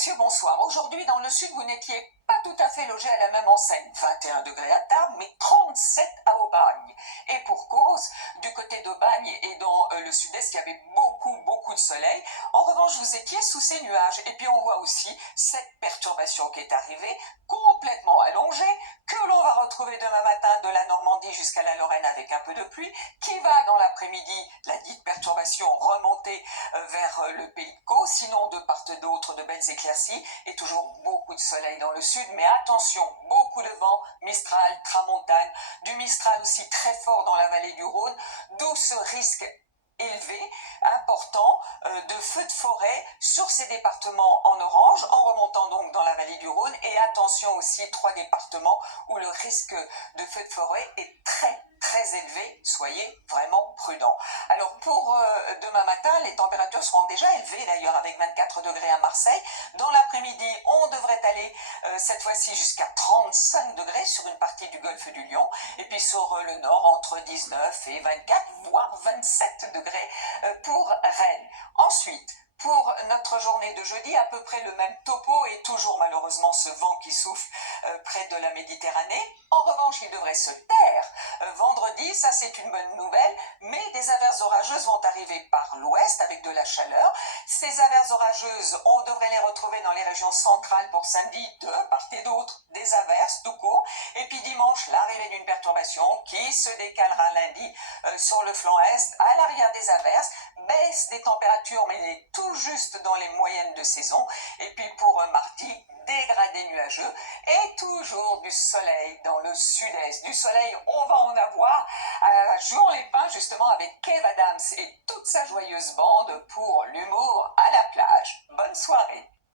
monsieur, bonsoir. Aujourd'hui, dans le sud, vous n'étiez pas tout à fait logé à la même enseigne. 21 degrés à Tarbes, mais 37 à Aubagne. Et pour cause, du côté d'Aubagne et dans le sud-est, il y avait beaucoup de soleil. En revanche, vous étiez sous ces nuages. Et puis, on voit aussi cette perturbation qui est arrivée, complètement allongée, que l'on va retrouver demain matin de la Normandie jusqu'à la Lorraine avec un peu de pluie, qui va dans l'après-midi, la dite perturbation, remonter vers le pays de Caux, sinon de part et d'autre de belles éclaircies et toujours beaucoup de soleil dans le sud, mais attention, beaucoup de vent, Mistral, Tramontane, du Mistral aussi très fort dans la vallée du Rhône, d'où ce risque élevé, important, de feux de forêt sur ces départements en orange, en remontant donc dans la vallée du Rhône, et attention aussi, 3 départements où le risque de feux de forêt est très élevé, soyez vraiment prudents. Alors pour demain matin, les températures seront déjà élevées d'ailleurs avec 24 degrés à Marseille. Dans l'après-midi, on devrait aller cette fois-ci jusqu'à 35 degrés sur une partie du golfe du Lion, et puis sur le nord entre 19 et 24, voire 27 degrés pour Rennes. Ensuite, pour notre journée de jeudi, à peu près le même topo et toujours malheureusement ce vent qui souffle près de la Méditerranée. En revanche, il devrait se taire vendredi, ça c'est une bonne nouvelle, mais des averses orageuses vont arriver par l'ouest avec de la chaleur. Ces averses orageuses, on devrait les retrouver dans les régions centrales pour samedi, de part et d'autre, des averses tout court. Et puis dimanche, l'arrivée d'une perturbation qui se décalera lundi sur le flanc est, à l'arrière des averses, baisse des températures, mais tout juste dans les moyennes de saison. Et puis pour mardi, dégradé nuageux et toujours du soleil dans le sud-est. Du soleil, on va en avoir à Juan-les-Pins justement avec Kev Adams et toute sa joyeuse bande pour l'humour à la plage.